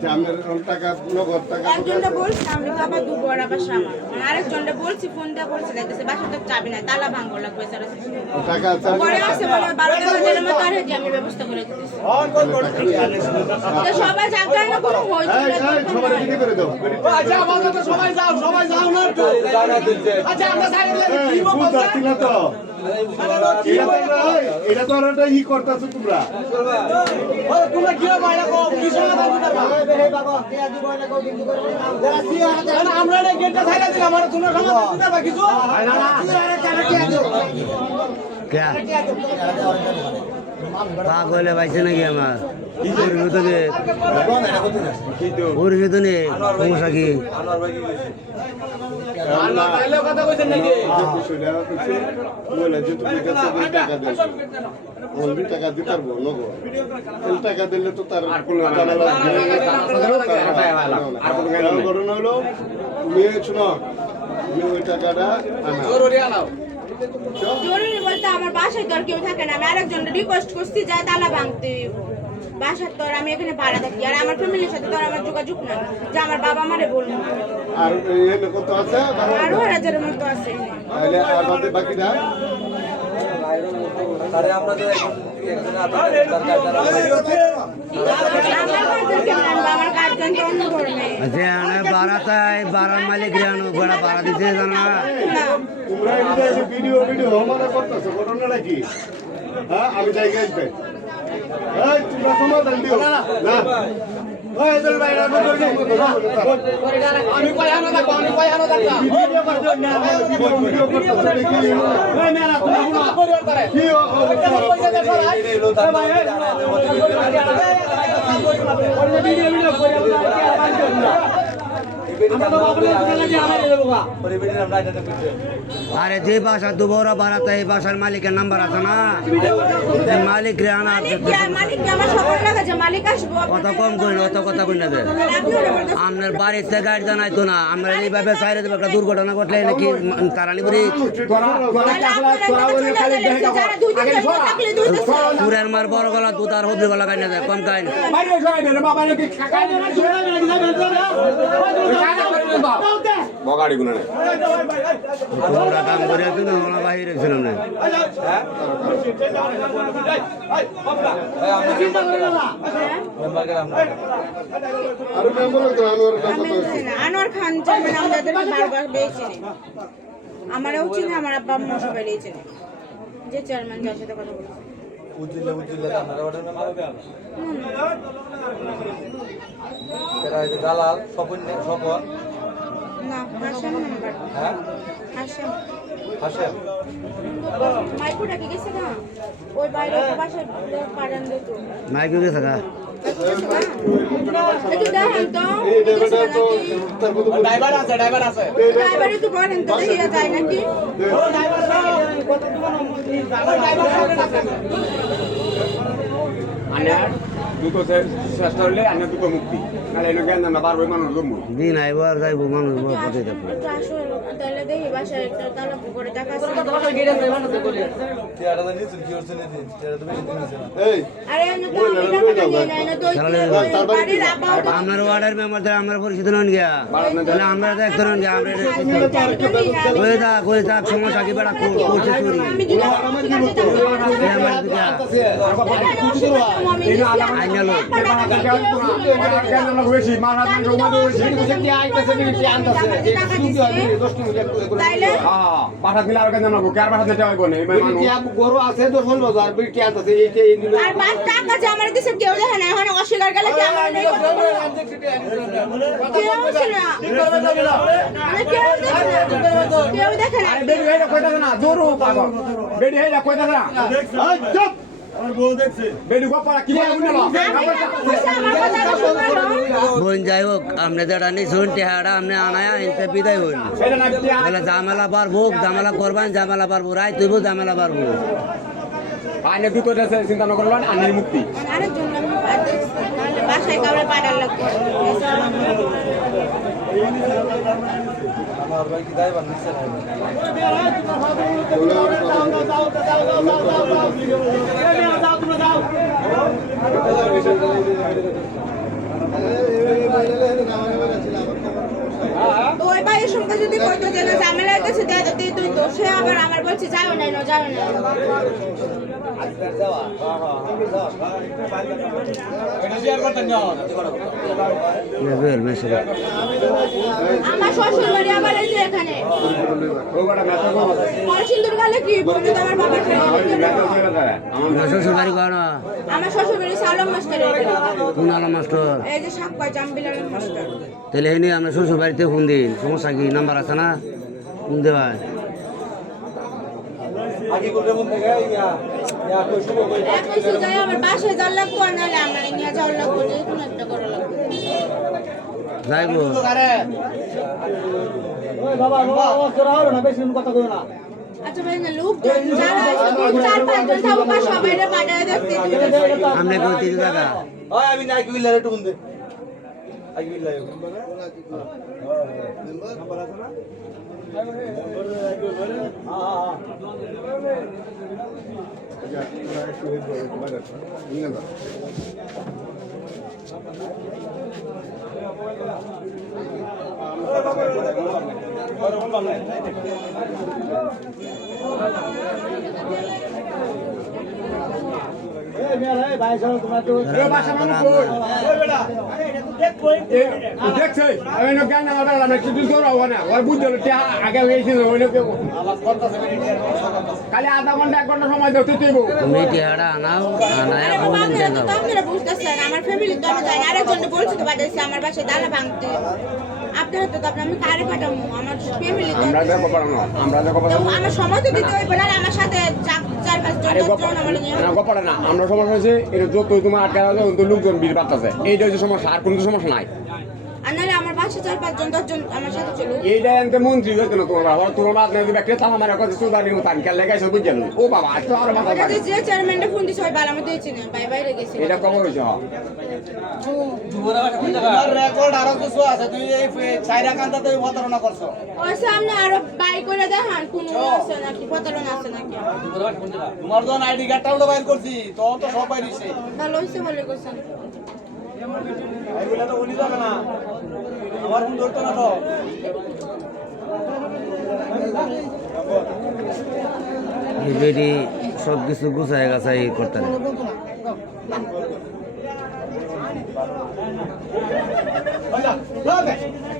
আচ্ছা আমার টাকা নগদ টাকা একজনটা বলছি আমি তো আবার দুবো আর আবার সামা আরেকজনটা বলছি ফোন দিয়ে বলছি যাইতেছে বাসা তো চাবি নাই তালা ভাঙবো লাগবে স্যার টাকা পরে আসে বলে 12টা বাজে আমার তার হয়ে আমি ব্যবস্থা করে দিতেছি তো সবাই জায়গায় না কোনো হইছিল সবাই রেডি করে দাও আচ্ছা আমাদের তো সবাই যাও না একটু আচ্ছা আমরা সাইডে কি বলবো না তো এটা তো একটা ই করতেছো তোমরা তোমরা কি বাইরে কো কি সমাধান দিতে আমরা না গেটটা ছাইরা দিলাম আমরা তোমরা সমাধান দিতে পারবা কিছু পাগলে পাইছে নাকি আমার ওর ভিতরে সমস্যা কি কথা কইছেন নাকি টাকা দিতে পারবো নগদ টাকা দিলে তো তার ঘটনা হলো তুমি শোনো তুমি ওই টাকাটা জরুরি বলতে আমার বাসায় তো আর কেউ থাকে না আমি আরেকজন রিকোয়েস্ট করছি যায় তালা ভাঙতে বাসার তো আর আমি এখানে ভাড়া থাকি আর আমার ফ্যামিলির সাথে তো আর আমার যোগাযোগ না যে আমার বাবা আমারে বলবো আর এখানে কত আছে আরো হাজারের মতো আছে তাহলে আমাদের বাকিটা আমার গার্জেন তো অন্য ধরনের বাড়ার মালিক ভাড়া দিতে জানা তোমরা ভিডিও মনে করতেছো ঘটনাটা কি হ্যাঁ আমি জায়গায় আসবে তোমরা সমাধান দিও না আমি কয়হানো থাকবো আমি কয়হানো থাকবো ভিডিও করতেছো কি আরে যে বাসা দুবরা বাড়াতে এই বাসার মালিকের নাম্বার আছে না মালিক রে আনা মালিক আমার সবার লাগা যে মালিক আসবো কত কম করি অত কথা কই না দে আপনার বাড়িতে গাড়ি জানাইতো না আমরা এইভাবে চাইরে দেব একটা দুর্ঘটনা ঘটলে নাকি তারানি বলি পুরের মার বড় গলা দুধ আর হবলি গলা কাইনা দেয় কম কাইন বগাড়ি গুলো তোমরা কাম করে আছো না ওনা বাহিরে ছিলাম না আর মেম্বার তো আনোয়ার খান চেয়ারম্যান আমাদের বারবার বেয়েছে আমারও চিনি আমার আব্বা আম্মা সবাই রয়েছে যে চেয়ারম্যান যার সাথে কথা বলছে দালাল স্বপন না হাসান নাম্বার হ্যাঁ হাসান হাসেম মাইকুটা কি গেছে না ওই বাইরে বাসায় পাড়ান দিত মাইকে গেছে গা একটু দেখেন তো ড্রাইভার আছে ড্রাইভারে তো বলেন তো দেখিয়া যায় নাকি আনার দুটো চেষ্টা হলে আনার দুটো মুক্তি নাহলে এনে জ্ঞান না পারবে মানুষ জন্ম দিন আইব আর যাইব মানুষ পথে থাকবে তাহলে দেখি বাসায় একটা তালা করে দেখা আছে টিয়াটা নিচে কি হচ্ছে নি টিয়াটা তো বেশি দিন হচ্ছে না এই আরে আমি তো না তো বাড়ির আব্বা আপনার ওয়ার্ডের মেম্বারদের আমরা পরিচিত নন গিয়া তাহলে আমরা তো এক ধরনের গিয়া আমরা কই থাক সমস্যা কি বেড়া করছে চুরি আমি যদি আইনা লোক বাসা দিলে আর কেন কার বাসা দিতে হবে গরু আছে তো 16,000 বিটি আনতেছে আর বাস টাকা যে আমার দিছে কেউ দেখে না এখন অস্বীকার গেলে কি আমার নেই কেউ আছে না মানে কেউ দেখে না বেডি হইলা কইতাছ না জোরু পাগল বেডি হইলা কইতাছ না চুপ আমার বউ দেখছে বেডি গোপালা কি বলে বুঝলো বোন যাই হোক আপনি যেটা নিশুন টেহাটা আপনি আনায়া এনতে বিদায় হইল সেটা না তাহলে ঝামেলা পারবো ঝামেলা করবেন ঝামেলা পারবো রায় তুইব ঝামেলা পারবো আইনে দুটো দেশে চিন্তা না করলেন আইনের মুক্তি আরেকজন বাসায় কাউরে পাঠার লাগবে আমার ভাই কি দাইবার নিচে না যাও বলছি যাও না যাও না এটা শেয়ার করতেন না বুঝবেন মেসে আমার শ্বশুর বাড়ি আবার এই যে এখানে ও কটা মেসা করো সিন্দুর গালে কি বলে তো আমার বাবার আমার শ্বশুর বাড়ি কর না আমার শ্বশুর বাড়ি সালম মাস্টারের কোন আলম মাস্টার এই যে সাক্ষা জামবিলার মাস্টার তাহলে এই নিয়ে আমরা শ্বশুর বাড়িতে ফোন দিন সমস্যা কি নাম্বার আছে না ফোন দেওয়ায় আগে করে মন থেকে কই শুরু কই এখন সুজাই আমার বাসায় যাওয়ার লাগবো আর নাহলে আমার নিয়ে যাওয়ার লাগবো যে কোনো একটা করা লাগবে যাইবো ওই বাবা বাবা তোরা হলো না বেশি কথা কইও না আচ্ছা ভাই না লোক যারা আছে 4-5 জন থাকবো বা সবাই রে পাঠায় দেখতে আমরা কইতে দাদা ওই আমি না কি বিল্লারে টুন দে আগে বিল্লারে এই মেলা এই ভাই সব তোমরা তো দেখছে আমি জ্ঞান না ওটা আমরা কিছু দৌড়াবো না ওর বুঝতে হলো আগে হয়েছিল ওই লোক খালি আধা ঘন্টা 1 ঘন্টা সময় দাও তুই তুমি টিহাড়া আনাও আনায় আরে বাবা ফোন আপনারা দিন তো আপনারা বুঝতেছেন আমার ফ্যামিলি তো আমি জানি আরেকজনকে বলছি তো পাঠাইছি আমার বাসায় দানা ভাঙতে আপনারা তো আপনি আমি কারে পাঠাবো আমার ফ্যামিলি তো আমরা দেখো পারো না আমরা দেখো পারো তো আমার সময় তো দিতে হইবে না আমার সাথে 4-5 আরে জন আমার নিয়ে না গোপাড়া না আমরা সমস্যা হয়েছে এটা যত তোমার আটকা আছে তো লোকজন ভিড় বাড়তেছে এইটা হচ্ছে সমস্যা আর কোনো সমস্যা নাই আর নাহলে আমার বাসায় 4-5 জন 10 জন আমার সাথে চলো এইটা এনতে মন্ত্রী হইতো না তোমার বাদ নেই ব্যাকরে তাম আমার কথা সুদানি মত আনকাল লাগাইছো বুঝছেন ও বাবা আজ তো আর মাথা ওটা যে চেয়ারম্যানটা ফোন দিছে ওই বালা মধ্যে দিয়েছে না বাইরে গেছে এটা খবর হইছে হ্যাঁ তোমার রেকর্ড আরো কিছু আছে তুই এই চাইরা কান্দাতে প্রতারণা করছো ওর সামনে আরো বাই করে দেখান কোন আছে নাকি প্রতারণা আছে নাকি তোমার যখন আইডি কার্ডটা উঠে বাইর করছি তখন তো সব বাইরিছে ভালো হইছে বলে কইছেন এইগুলা তো উনি যাবে না আমার ফোন ধরতো না তো বেটি সব কিছু গুছায় গাছাই করতে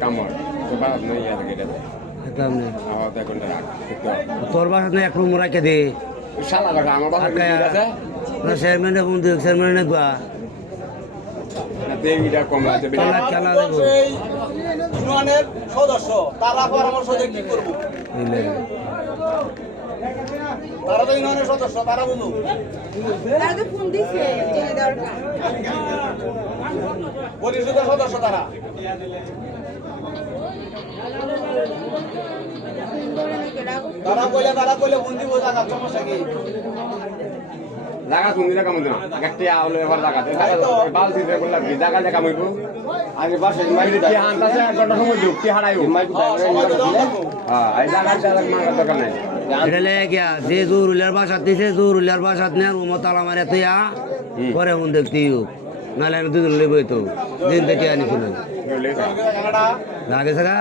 কামর তো বাদ নেই আর কেটে দেয় দেখলাম না আওয়াজ এখন রাখ তোর বাসাতে এক রুম রাখে দে শালা দেখা আমার বাসা আছে চেয়ারম্যানে ফোন দিও চেয়ারম্যানে দোয়া না দেবিটা কম আছে খেলা খেলা দেবো সেই ইউনিয়নের সদস্য তারা পরামর্শ দিয়ে কি করবো বুঝলে তারা তো ইউনিয়নের সদস্য তারা বলুক তারা তো ফোন দিছে জেনে দরকার পরিষদের সদস্য তারা তারা কইলে বন্দি হয়ে থাকার সমস্যা কি জায়গা শুনছি না কামড় না একটা আওলে এবার জায়গা বাল দিতে বললাম কি জায়গা জায়গা মইবো আগে বাসে মাইরে কি হান্তাছে 1 ঘন্টা সময় দিও কি হারাইও হ্যাঁ এই জায়গা জায়গা মারা দরকার নাই এটা লেগে গিয়া যে জোরুলিয়ার বাসাত দিছে জোরুলিয়ার বাসাত নেয় রুম তালা মারে তুই করে ফোন দেখতে নাহলে আমি দুজন লেবই তো দিন থেকে আনিছিল লাগে সাগা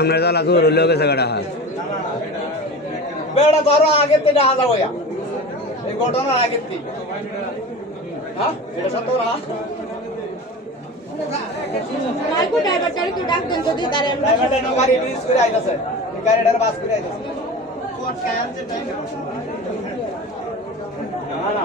আমরা জ্বালা জোর হইলেও গেছে গাড়া বেড়া ধরো আগের থেকে হাজার হইয়া এই ঘটনার আগের থেকে হ্যাঁ এটা সত্য না মাইকো ড্রাইভারটারে একটু ডাক দেন যদি তারে আমরা ড্রাইভারটা গাড়ি রিলিজ করে আইতাছে এই গাড়িটার বাস করে আইতাছে না না